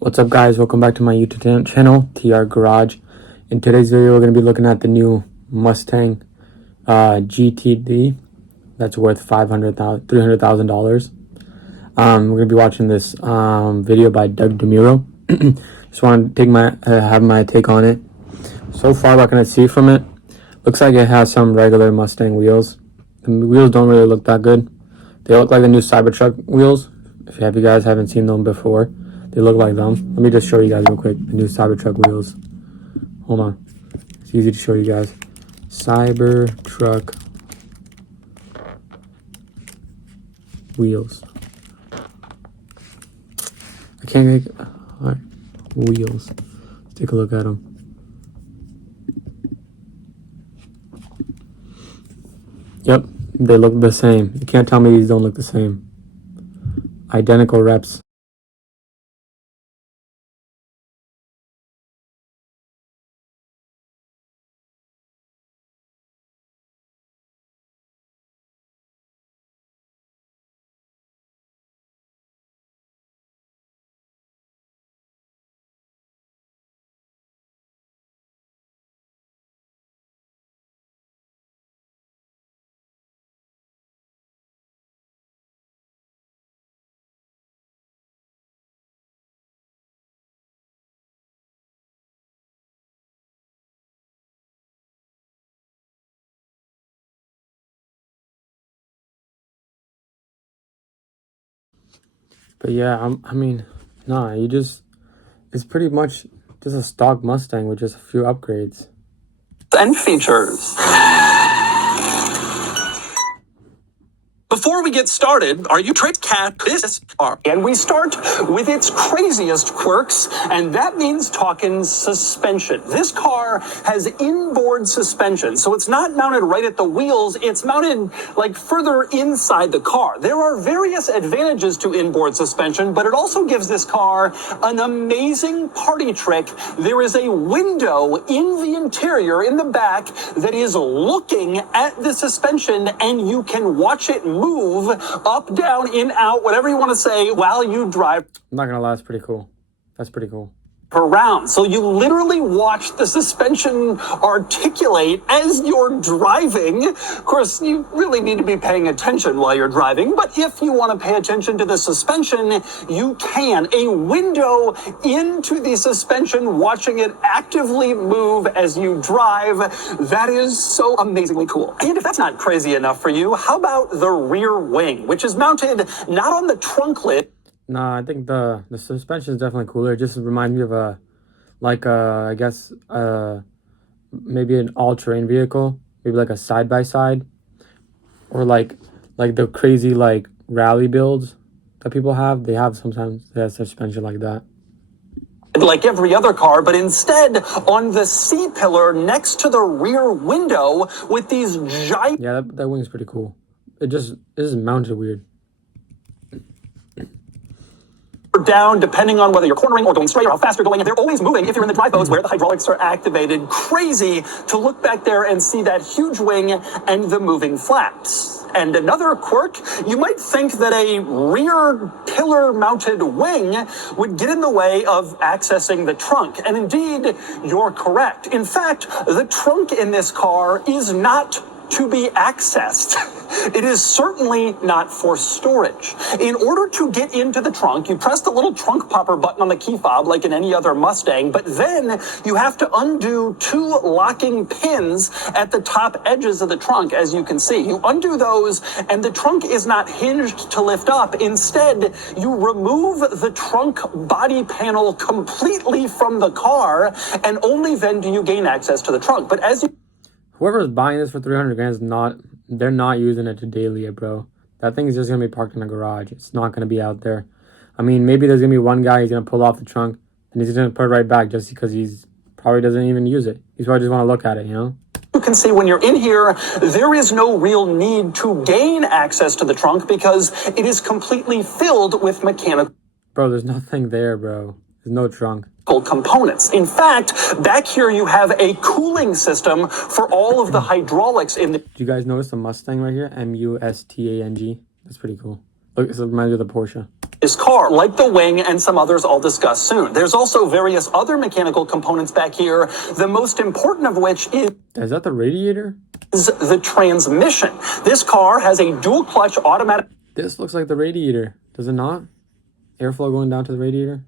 What's up, guys? Welcome back to my YouTube channel, TR Garage. In today's video, we're going to be looking at the new Mustang GTD that's worth $300,000. We're going to be watching this video by Doug DeMuro. Just want to have my take on it. So far, what can I see from it? Looks like it has some regular Mustang wheels. The wheels don't really look that good. They look like the new Cybertruck wheels. If you guys haven't seen them before, they look like them. Let me just show you guys real quick the new Cybertruck wheels. Hold on. It's easy to show you guys. Cybertruck wheels. I can't make... Alright. Wheels. Let's take a look at them. Yep. They look the same. You can't tell me these don't look the same. Identical reps. But yeah, it's pretty much just a stock Mustang with just a few upgrades. And features. Before we get started, are you trick cat this car? And we start with its craziest quirks, and that means talking suspension. This car has inboard suspension, so it's not mounted right at the wheels, it's mounted like further inside the car. There are various advantages to inboard suspension, but it also gives this car an amazing party trick. There is a window in the interior, in the back, that is looking at the suspension, and you can watch it move up, down, in, out, whatever you want to say, while you drive. I'm not gonna lie, it's pretty cool. That's pretty cool. Around. So you literally watch the suspension articulate as you're driving. Of course, you really need to be paying attention while you're driving, but if you want to pay attention to the suspension, you can. A window into the suspension, watching it actively move as you drive. That is so amazingly cool. And if that's not crazy enough for you, how about the rear wing, which is mounted not on the trunk lid. Nah, I think the suspension is definitely cooler. It just reminds me of maybe an all-terrain vehicle, maybe like a side-by-side, or like the crazy like rally builds that people have. They have suspension like that. Like every other car, but instead on the C-pillar next to the rear window with these giant... Yeah, that wing's pretty cool. It is mounted weird. Down, depending on whether you're cornering or going straight or how fast you're going, and they're always moving if you're in the drive modes where the hydraulics are activated. Crazy to look back there and see that huge wing and the moving flaps. And another quirk, you might think that a rear pillar mounted wing would get in the way of accessing the trunk. And indeed, you're correct. In fact, the trunk in this car is not to be accessed. It is certainly not for storage. In order to get into the trunk, you press the little trunk popper button on the key fob like in any other Mustang, but then you have to undo two locking pins at the top edges of the trunk, as you can see. You undo those, and the trunk is not hinged to lift up. Instead, you remove the trunk body panel completely from the car, and only then do you gain access to the trunk. But as you... Whoever's buying this for 300 grand they're not using it to daily it, bro. That thing is just gonna be parked in a garage. It's not gonna be out there. I mean, maybe there's gonna be one guy, he's gonna pull off the trunk and he's gonna put it right back just because he's probably doesn't even use it. He's probably just want to look at it, you know? You can see when you're in here, there is no real need to gain access to the trunk because it is completely filled with mechanical... Bro, there's nothing there, bro. There's no trunk. Components. In fact, back here you have a cooling system for all of the hydraulics in the... Did you guys notice the Mustang right here? Mustang. That's pretty cool. Look, it reminds me of the Porsche. this car, like the wing and some others I'll discuss soon. There's also various other mechanical components back here, the most important of which Is that the radiator? is the transmission. This car has a dual clutch automatic. This looks like the radiator, does it not? Airflow going down to the radiator?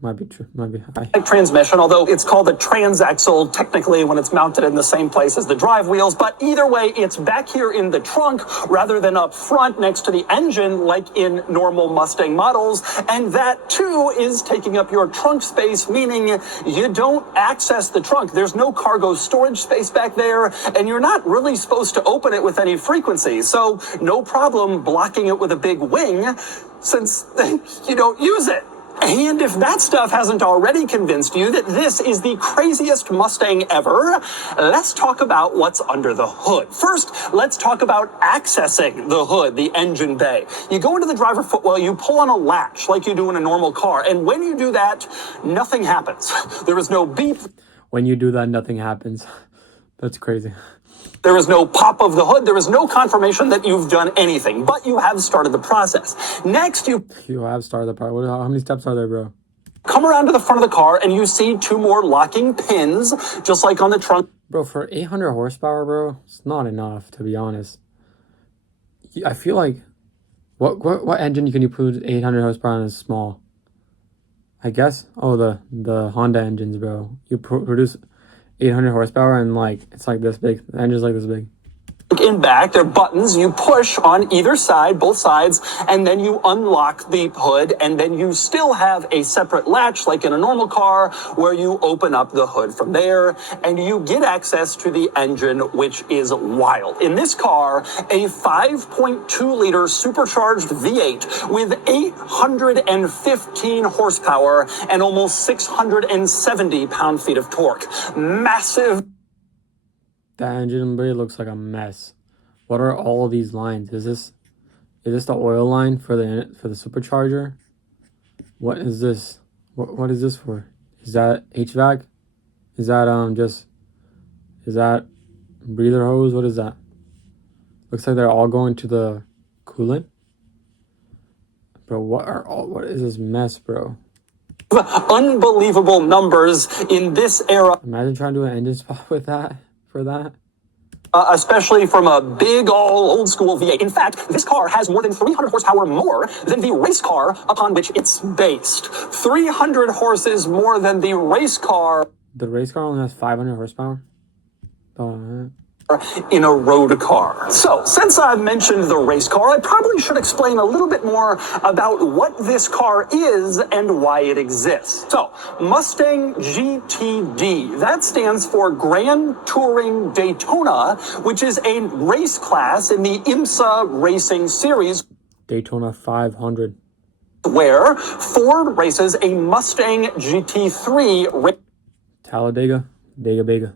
Might be true, might be high. Transmission, although it's called a transaxle technically when it's mounted in the same place as the drive wheels, but either way, it's back here in the trunk rather than up front next to the engine like in normal Mustang models, and that too is taking up your trunk space, meaning you don't access the trunk. There's no cargo storage space back there, and you're not really supposed to open it with any frequency, so no problem blocking it with a big wing since you don't use it. And if that stuff hasn't already convinced you that this is the craziest Mustang ever, let's talk about what's under the hood. First, let's talk about accessing the hood, the engine bay. You go into the driver footwell, you pull on a latch like you do in a normal car, and when you do that, nothing happens. There is no beep. When you do that, nothing happens. That's crazy. There is no pop of the hood. There is no confirmation that you've done anything, but you have started the process. Next, you have started the part. How many steps are there, bro? Come around to the front of the car and you see two more locking pins, just like on the trunk. Bro, for 800 horsepower, bro, it's not enough, to be honest. I feel like, what engine can you put 800 horsepower on is small? I guess, the Honda engines, bro. You produce 800 horsepower and like it's like this big. The engine's like this big. In back, there are buttons you push on either side, both sides, and then you unlock the hood, and then you still have a separate latch like in a normal car where you open up the hood from there and you get access to the engine, which is wild. In this car, a 5.2 liter supercharged V8 with 815 horsepower and almost 670 pound-feet of torque. Massive. That engine really looks like a mess. What are all of these lines? Is this the oil line for the supercharger? What is this? What is this for? Is that HVAC? Is that breather hose? What is that? Looks like they're all going to the coolant. Bro, what is this mess, bro? Unbelievable numbers in this era. Imagine trying to do an engine spot with that. For that, especially from a big old school V8. In fact, this car has more than 300 horsepower more than the race car upon which it's based. 300 horses more than the race car. The race car only has 500 horsepower. In a road car. So, since I've mentioned the race car, I probably should explain a little bit more about what this car is and why it exists. So, Mustang GTD, that stands for Grand Touring Daytona, which is a race class in the IMSA racing series. Daytona 500. Where Ford races a Mustang GT3 Talladega, Dega.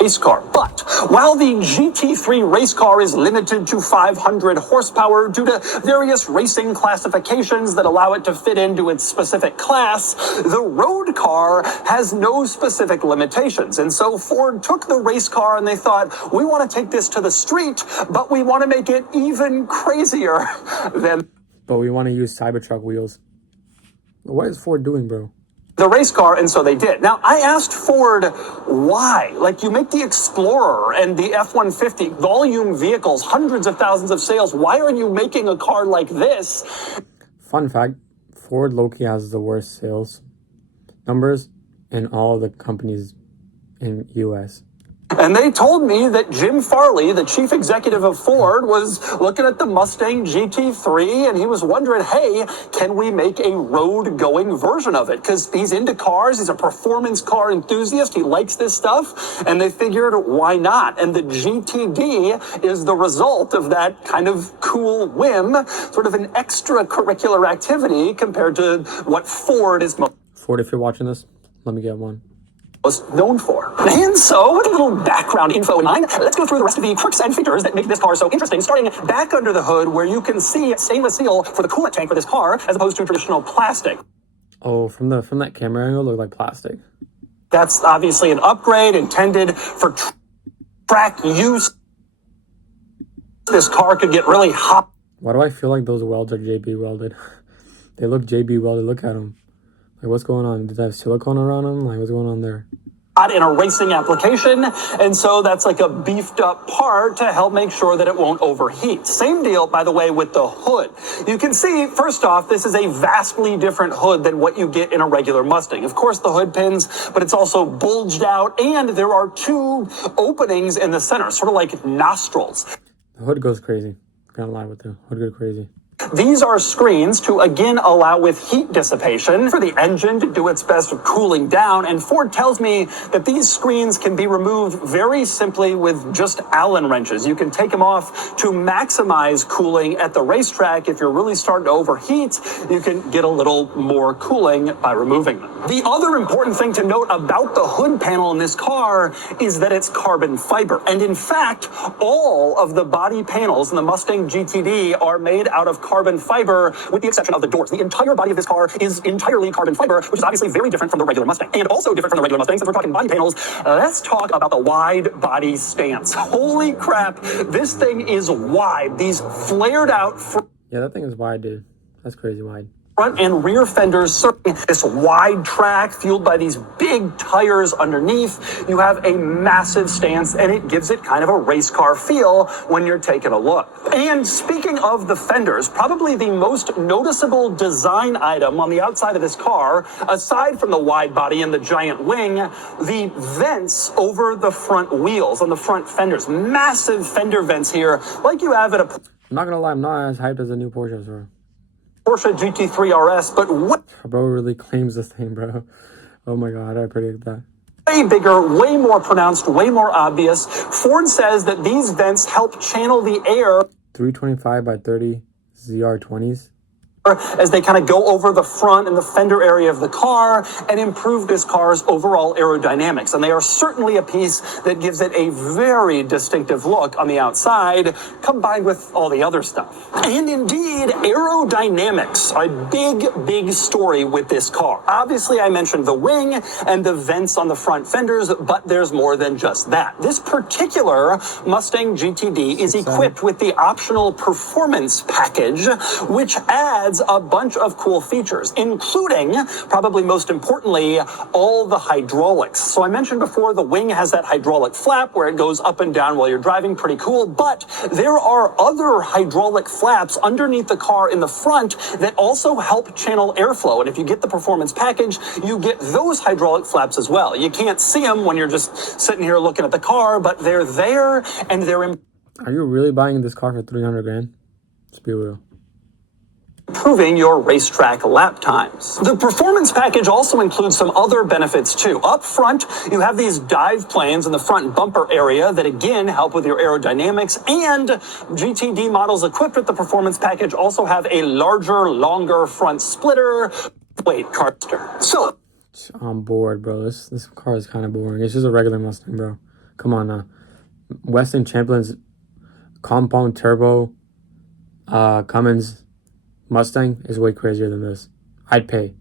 race car. But while the GT3 race car is limited to 500 horsepower due to various racing classifications that allow it to fit into its specific class, the road car has no specific limitations. And so Ford took the race car and they thought, we want to take this to the street, but we want to make it even crazier than... But we want to use Cybertruck wheels. What is Ford doing, bro? The race car, and so they did. Now, I asked Ford why. Like, you make the Explorer and the F-150 volume vehicles, hundreds of thousands of sales. Why are you making a car like this? Fun fact, Ford low-key has the worst sales numbers in all the companies in U.S. And they told me that Jim Farley, the chief executive of Ford, was looking at the Mustang GT3 and he was wondering, hey, can we make a road-going version of it? Because he's into cars, he's a performance car enthusiast, he likes this stuff, and they figured, why not? And the GTD is the result of that kind of cool whim, sort of an extracurricular activity compared to what Ford is Ford, if you're watching this, let me get one. Most known for. And so, with a little background info in mind, let's go through the rest of the quirks and features that make this car so interesting, starting back under the hood where you can see stainless steel for the coolant tank for this car, as opposed to traditional plastic. Oh, from that camera angle, it looked like plastic. That's obviously an upgrade intended for track use. This car could get really hot. Why do I feel like those welds are JB welded? They look JB welded. Look at them. Like, what's going on? Did they have silicone around them? Like, what's going on there? In a racing application, and so that's like a beefed up part to help make sure that it won't overheat. Same deal, by the way, with the hood. You can see, first off, this is a vastly different hood than what you get in a regular Mustang. Of course, the hood pins, but it's also bulged out, and there are two openings in the center, sort of like nostrils. The hood goes crazy. Can't lie with the hood goes crazy. These are screens to, again, allow with heat dissipation for the engine to do its best of cooling down. And Ford tells me that these screens can be removed very simply with just Allen wrenches. You can take them off to maximize cooling at the racetrack. If you're really starting to overheat, you can get a little more cooling by removing them. The other important thing to note about the hood panel in this car is that it's carbon fiber. And in fact, all of the body panels in the Mustang GTD are made out of carbon fiber, with the exception of the doors. The entire body of this car is entirely carbon fiber, which is obviously very different from the regular Mustang, and also different from the regular Mustang. Since we're talking body panels, let's talk about the wide body stance. Holy crap, this thing is wide. These flared out Yeah, that thing is wide, dude. That's crazy wide. front and rear fenders serving this wide track fueled by these big tires underneath. You have a massive stance, and it gives it kind of a race car feel when you're taking a look. And speaking of the fenders, probably the most noticeable design item on the outside of this car, aside from the wide body and the giant wing, the vents over the front wheels on the front fenders. Massive fender vents here, like you have at a I'm not gonna lie, I'm not as hyped as the new Porsches, bro. Porsche GT3 RS, but Bro really claims this thing, bro. Oh my god, I predict that. way bigger, way more pronounced, way more obvious. Ford says that these vents help channel the air 325 by 30 ZR20s. as they kind of go over the front and the fender area of the car and improve this car's overall aerodynamics. And they are certainly a piece that gives it a very distinctive look on the outside, combined with all the other stuff. And indeed, aerodynamics are a big, big story with this car. Obviously, I mentioned the wing and the vents on the front fenders, but there's more than just that. This particular Mustang GTD is equipped with the optional performance package, which adds a bunch of cool features, including, probably most importantly, all the hydraulics. So I mentioned before, the wing has that hydraulic flap where it goes up and down while you're driving, pretty cool, but there are other hydraulic flaps underneath the car in the front that also help channel airflow. And if you get the performance package, you get those hydraulic flaps as well. You can't see them when you're just sitting here looking at the car, but they're there, and they're Are you really buying this car for 300 grand? Let's be real. improving your racetrack lap times. The performance package also includes some other benefits too. Up front, you have these dive planes in the front bumper area that again help with your aerodynamics, and GTD models equipped with the performance package also have a larger, longer front splitter. Wait, Carster. So I'm bored, bro. This car is kind of boring. It's just a regular Mustang, bro. Come on now. Western Champion's compound turbo Cummins Mustang is way crazier than this. I'd pay.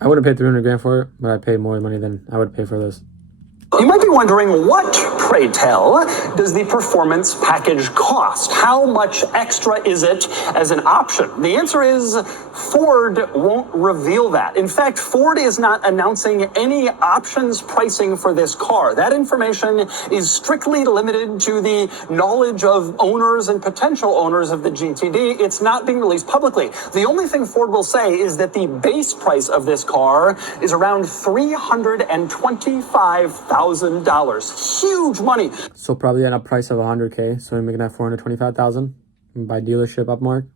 I wouldn't pay 300 grand for it, but I'd pay more money than I would pay for this. you might be wondering, what, pray tell, does the performance package cost? How much extra is it as an option? The answer is Ford won't reveal that. In fact, Ford is not announcing any options pricing for this car. That information is strictly limited to the knowledge of owners and potential owners of the GTD. It's not being released publicly. The only thing Ford will say is that the base price of this car is around $325,000. Huge money. So probably at a price of 100K. So we're making that 425,000 by dealership upmark.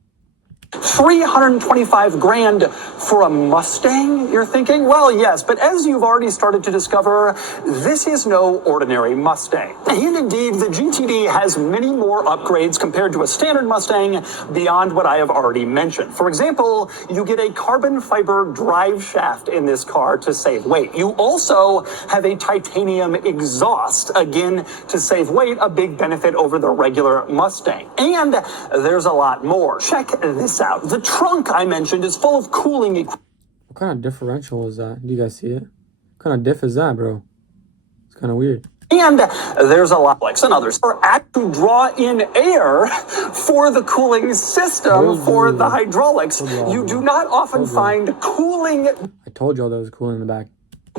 325 grand for a Mustang, you're thinking? Well, yes, but as you've already started to discover, this is no ordinary Mustang. And indeed, the GTD has many more upgrades compared to a standard Mustang beyond what I have already mentioned. For example, you get a carbon fiber drive shaft in this car to save weight. You also have a titanium exhaust, again, to save weight, a big benefit over the regular Mustang. And there's a lot more. Check this out. The trunk I mentioned is full of cooling equipment. What kind of differential is that? Do you guys see it? What kind of diff is that, bro? It's kind of weird. And there's a lot like and others are apt to draw in air for the cooling system for the hydraulics. You do not often find cooling I told y'all that was cooling in the back.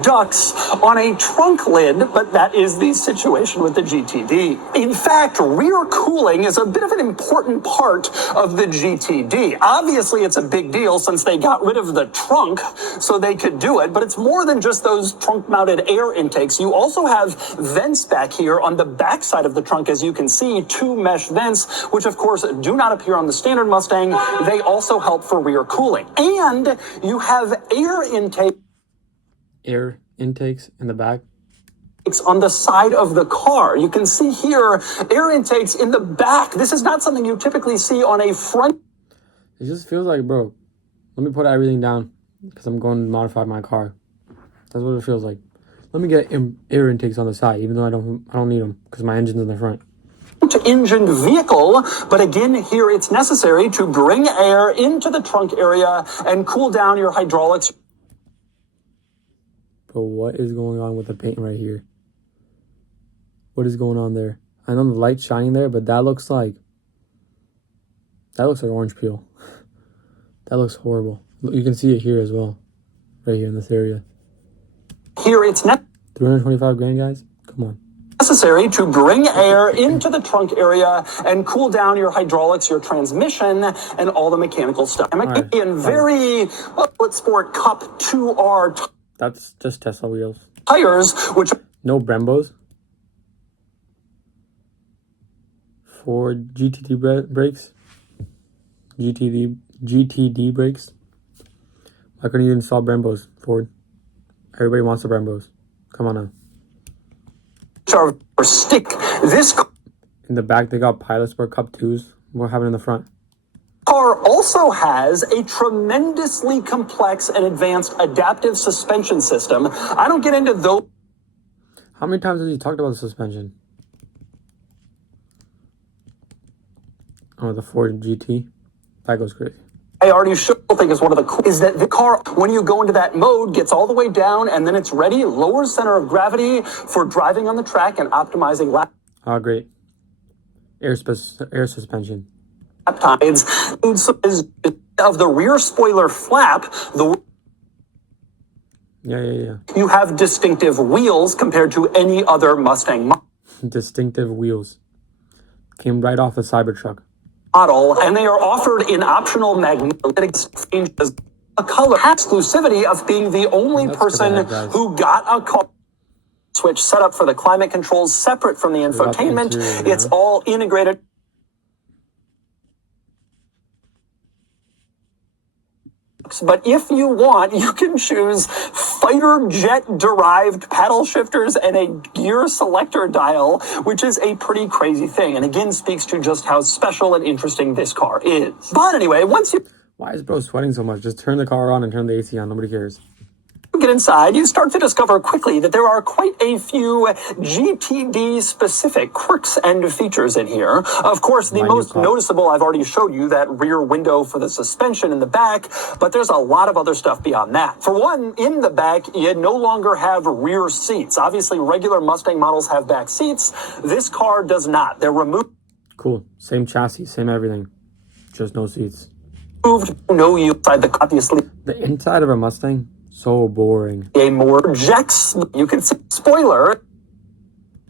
ducts on a trunk lid, but that is the situation with the GTD. In fact, rear cooling is a bit of an important part of the GTD. Obviously, it's a big deal since they got rid of the trunk so they could do it, but it's more than just those trunk-mounted air intakes. You also have vents back here on the back side of the trunk, as you can see, 2 mesh vents, which of course do not appear on the standard Mustang. They also help for rear cooling. And you have air intakes in the back on the side of the car. You can see here air intakes in the back. This is not something you typically see on a front. It just feels like, bro, let me put everything down because I'm going to modify my car. That's what it feels like. Let me get air intakes on the side, even though I don't need them because my engine's in the front. Engine vehicle, but again here it's necessary to bring air into the trunk area and cool down your hydraulics. Bro, what is going on with the paint right here? What is going on there? I know the light's shining there, but that looks like orange peel. That looks horrible. You can see it here as well. Right here in this area. Here it's 325 grand, guys? Come on. Necessary to bring air into the trunk area and cool down your hydraulics, your transmission, and all the mechanical stuff. Right. In very, let's sport Cup 2R. That's just Tesla wheels. Tires, which... No Brembos. Ford GTD brakes. GTD brakes. Why couldn't you install Brembos, Ford? Everybody wants the Brembos. Come on now. Or stick. This... In the back, they got Pilot Sport Cup 2s. What happened in the front? Car also has a tremendously complex and advanced adaptive suspension system. I don't get into those. How many times have you talked about the suspension? Oh, the Ford GT. That goes crazy. I already think is one of the cool is that the car, when you go into that mode, gets all the way down and then it's ready, lowers center of gravity for driving on the track and optimizing lap. Oh, great. Air suspension. Times of the rear spoiler flap, Yeah. You have distinctive wheels compared to any other Mustang Distinctive wheels. Came right off a Cybertruck model, and they are offered in optional magnetic changes, a color exclusivity of being the only person who got a car switch set up for the climate controls separate from the infotainment. It's all integrated. But if you want, you can choose fighter jet derived paddle shifters and a gear selector dial, which is a pretty crazy thing. And again, speaks to just how special and interesting this car is. But anyway, once you... Why is bro sweating so much? Just turn the car on and turn the AC on. Nobody cares. Get inside, you start to discover quickly that there are quite a few GTD-specific quirks and features in here. Of course, the most noticeable, I've already showed you, that rear window for the suspension in the back, but there's a lot of other stuff beyond that. For one, in the back, you no longer have rear seats. Obviously, regular Mustang models have back seats. This car does not. They're removed. Cool. Same chassis, same everything. Just no seats. No, you inside the obviously. The inside of a Mustang? So boring. A more jacks, you can see spoiler.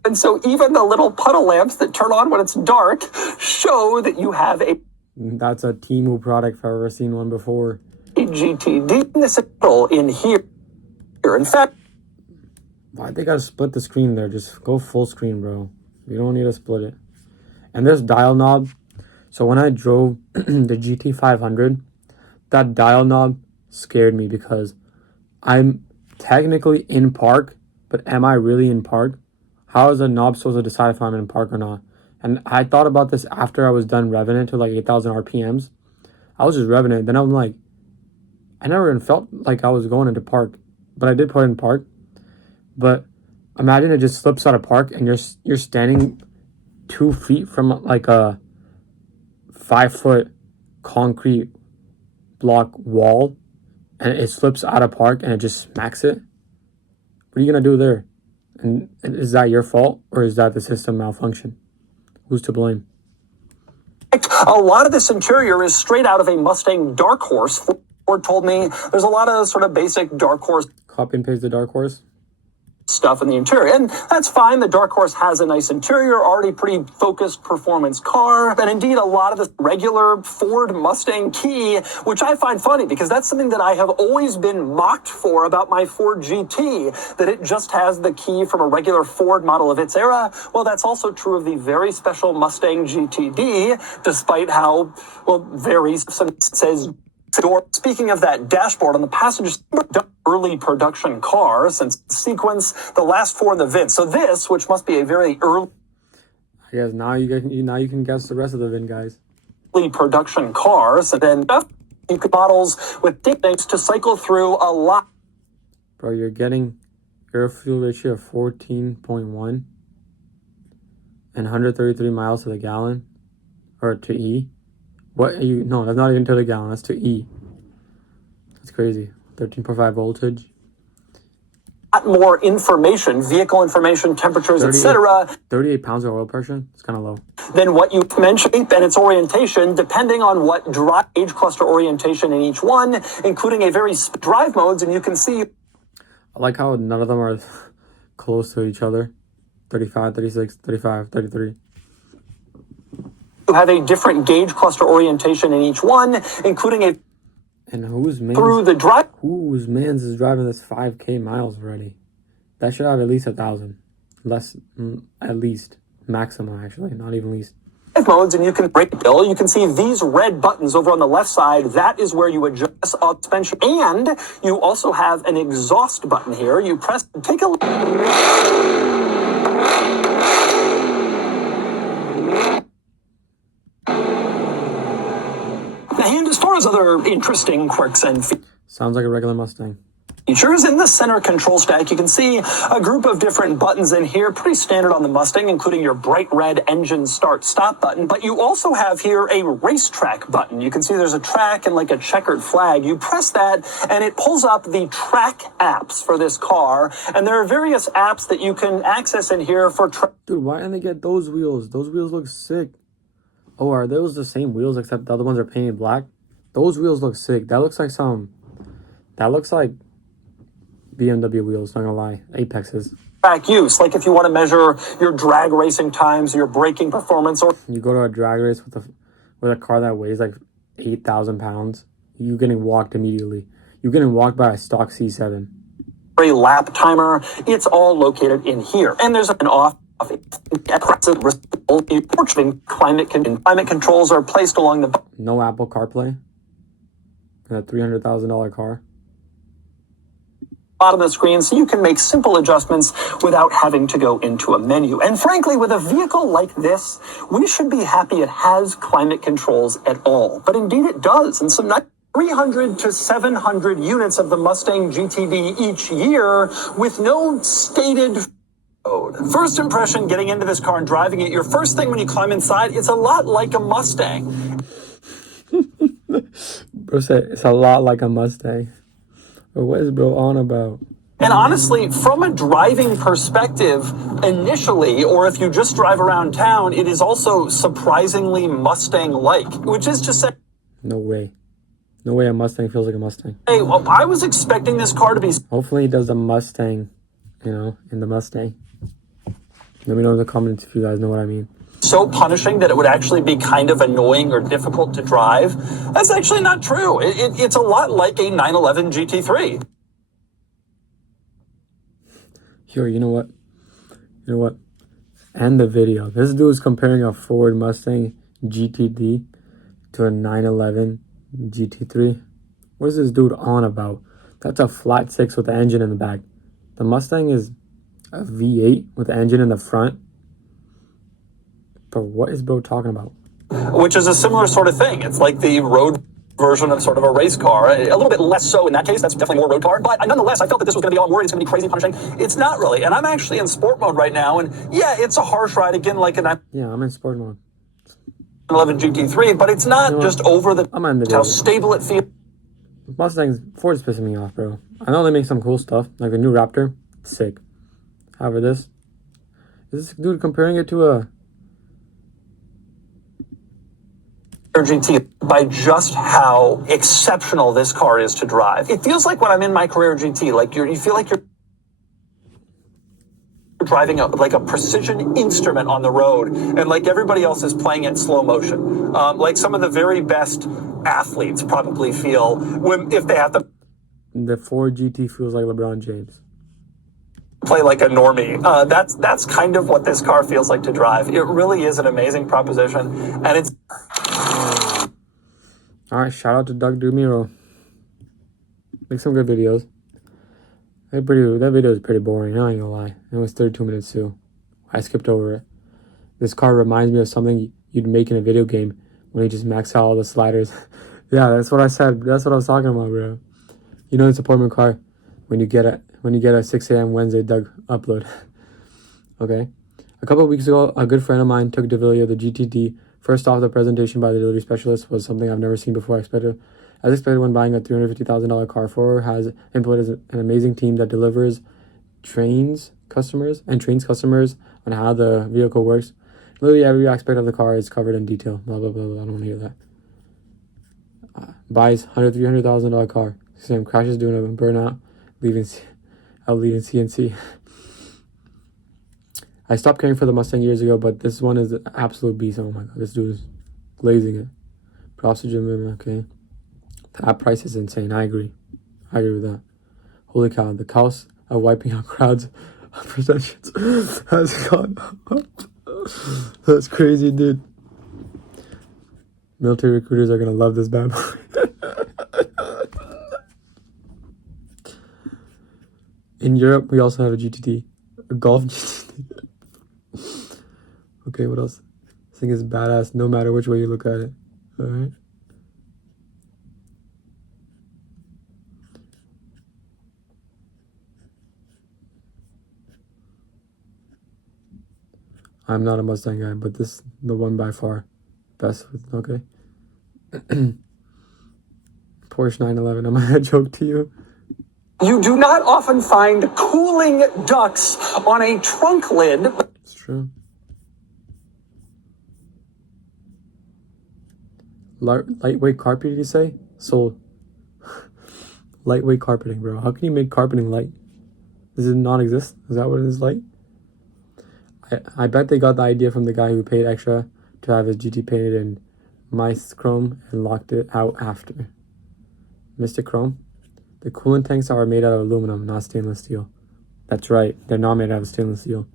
And so even the little puddle lamps that turn on when it's dark show that you have a... That's a Temu product if I've ever seen one before. A GTD in here. In fact... Why'd they gotta split the screen there? Just go full screen, bro. You don't need to split it. And this dial knob. So when I drove the GT500, that dial knob scared me because I'm technically in park, but am I really in park? How is a knob supposed to decide if I'm in park or not? And I thought about this after I was done revving it to like 8,000 RPMs. I was just revving it. Then I'm like, I never even felt like I was going into park, but I did put in park. But imagine it just slips out of park and you're standing 2 feet from like a 5-foot concrete block wall. And it slips out of park and it just smacks it. What are you going to do there? And is that your fault, or is that the system malfunction? Who's to blame? A lot of this interior is straight out of a Mustang Dark Horse. Ford told me there's a lot of sort of basic Dark Horse Copy and paste the Dark Horse? stuff in the interior, and that's fine. The Dark Horse has a nice interior, already pretty focused performance car, and indeed a lot of the regular Ford Mustang key, which I find funny because that's something that I have always been mocked for about my Ford GT, that it just has the key from a regular Ford model of its era. Well, that's also true of the very special Mustang GTD, despite how, well, very says door. Speaking of that dashboard on the passenger side, early production car, since sequence the last four in the VIN. So this, which must be a very early, I guess now you can guess the rest of the VIN, guys. Production cars, and then you could models with things to cycle through a lot. Bro, you're getting air fuel ratio of 14.1 and 133 miles to the gallon, or to E. What are you? No, that's not even to the gallon. That's to E. That's crazy. 13.5 voltage. Lot more information, vehicle information, temperatures, etc. 38 pounds of oil pressure. It's kind of low. Than what you mentioned and its orientation, depending on what drive age cluster orientation in each one, including a very drive modes, and you can see. I like how none of them are close to each other. 35, 36, 35, 33. You have a different gauge cluster orientation in each one, including a And whose mans is driving this 5K miles already? That should have at least 1,000. Less, at least. Maximum, actually. Not even least. Modes, and you can break bill. You can see these red buttons over on the left side. That is where you adjust suspension. And you also have an exhaust button here. You press, take a look. And as far as other interesting quirks and Sounds like a regular Mustang. features, in the center control stack, you can see a group of different buttons in here, pretty standard on the Mustang, including your bright red engine start stop button. But you also have here a racetrack button. You can see there's a track and like a checkered flag. You press that and it pulls up the track apps for this car. And there are various apps that you can access in here for Dude, why didn't they get those wheels? Those wheels look sick. Oh, are those the same wheels except the other ones are painted black? Those wheels look sick. That looks like BMW wheels, not gonna lie. Apexes. track use. Like if you want to measure your drag racing times, your braking performance, or You go to a drag race with a car that weighs like 8,000 pounds. You're getting walked immediately. You're getting walked by a stock C7. a lap timer. It's all located in here. And there's an off. Climate controls are placed along the No Apple CarPlay. And a $300,000 car. bottom of the screen, so you can make simple adjustments without having to go into a menu. And frankly, with a vehicle like this, we should be happy it has climate controls at all. But indeed it does. And some 300 to 700 units of the Mustang GTD each year with no stated code. First impression getting into this car and driving it, your first thing when you climb inside, it's a lot like a Mustang. Bro said it's a lot like a Mustang. But what is bro on about? And honestly, from a driving perspective, initially, or if you just drive around town, it is also surprisingly Mustang-like, which is to say, No way. No way a Mustang feels like a Mustang. hey, well, I was expecting this car to be Hopefully he does the Mustang, in the Mustang. Let me know in the comments if you guys know what I mean. so punishing that it would actually be kind of annoying or difficult to drive. That's actually not true. It's a lot like a 911 GT3. Here, you know what? You know what? End the video. This dude is comparing a Ford Mustang GTD to a 911 GT3. What is this dude on about? That's a flat six with the engine in the back. The Mustang is a V8 with the engine in the front. But what is bro talking about? Which is a similar sort of thing. It's like the road version of sort of a race car. A little bit less so in that case. That's definitely more road car. But nonetheless, I felt that this was going to be all worried. It's going to be crazy punishing. It's not really. And I'm actually in sport mode right now. And yeah, it's a harsh ride again, like a Yeah, I'm in sport mode. 911 GT3. But it's not just over the I'm on the how video. stable it feels. Ford's pissing me off, bro. I know they make some cool stuff, like the new Raptor. Sick. However, this dude comparing it to a GT by just how exceptional this car is to drive. It feels like when I'm in my Carrera GT, like you feel like you're driving like a precision instrument on the road, and like everybody else is playing it slow motion. Like some of the very best athletes probably feel if they have to. The Ford GT feels like LeBron James. Play like a normie. That's kind of what this car feels like to drive. It really is an amazing proposition, and it's. All right, shout out to Doug Dumiro. Make some good videos. That video is pretty boring. I ain't gonna lie. It was 32 minutes too. I skipped over it. This car reminds me of something you'd make in a video game when you just max out all the sliders. Yeah, that's what I said. That's what I was talking about, bro. You know, it's a Portman car when you get a 6 a.m. Wednesday Doug upload. Okay. A couple of weeks ago, a good friend of mine took Devillia, the GTD. First off, the presentation by the delivery specialist was something I've never seen before. As expected when buying a $350,000 car, Ford has implemented an amazing team that trains customers on how the vehicle works. Literally every aspect of the car is covered in detail. Blah, blah, blah, blah. I don't want to hear that. Buys $300,000 car. Same crashes doing a burnout, leaving CNC. I stopped caring for the Mustang years ago, but this one is an absolute beast. Oh my god, this dude is glazing it. Props to Jim, okay. That price is insane. I agree with that. Holy cow, the cost of wiping out crowds of perceptions has gone up. That's crazy, dude. Military recruiters are gonna love this bad boy. In Europe, we also have a GTD, a Golf GTD. Okay, what else? This thing is badass no matter which way you look at it. Alright. I'm not a Mustang guy, but this the one by far best. Okay. Porsche 911. Am I a joke to you? You do not often find cooling ducts on a trunk lid. It's true. Lightweight carpet, did you say? Sold. Lightweight carpeting, bro. How can you make carpeting light? Does it not exist? Is that what it is like? I bet they got the idea from the guy who paid extra to have his GT painted in mice chrome and locked it out after. Mr. Chrome? The coolant tanks are made out of aluminum, not stainless steel. That's right. They're not made out of stainless steel.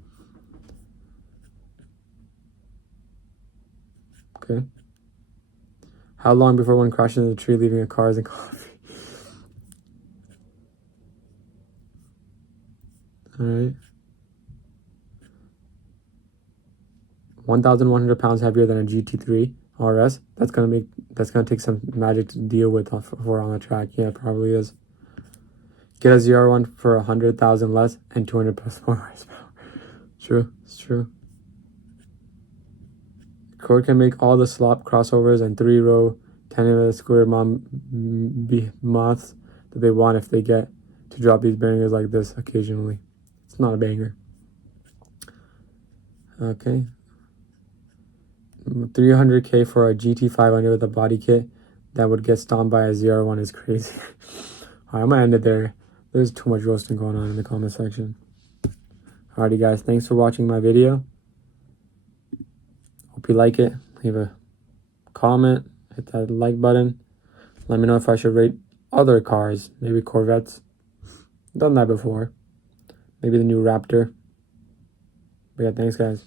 Okay. How long before one crashes into a tree, leaving a car and coffee? Alright. 1,100 pounds heavier than a GT3 RS. That's gonna take some magic to deal with for on the track. Yeah, it probably is. Get a ZR1 for 100,000 less and 200 plus more horsepower. True, it's true. Ford can make all the slop crossovers and 3-row 10 scooter behemoths that they want if they get to drop these bangers like this occasionally. It's not a banger. Okay. 300K for a GT500 with a body kit that would get stomped by a ZR1 is crazy. Alright, I'm gonna end it there. There's too much roasting going on in the comment section. Alrighty guys, thanks for watching my video. Hope you like it. Leave a comment, hit that like button. Let me know if I should rate other cars, maybe Corvettes. Done that before. Maybe the new Raptor. But yeah, thanks guys.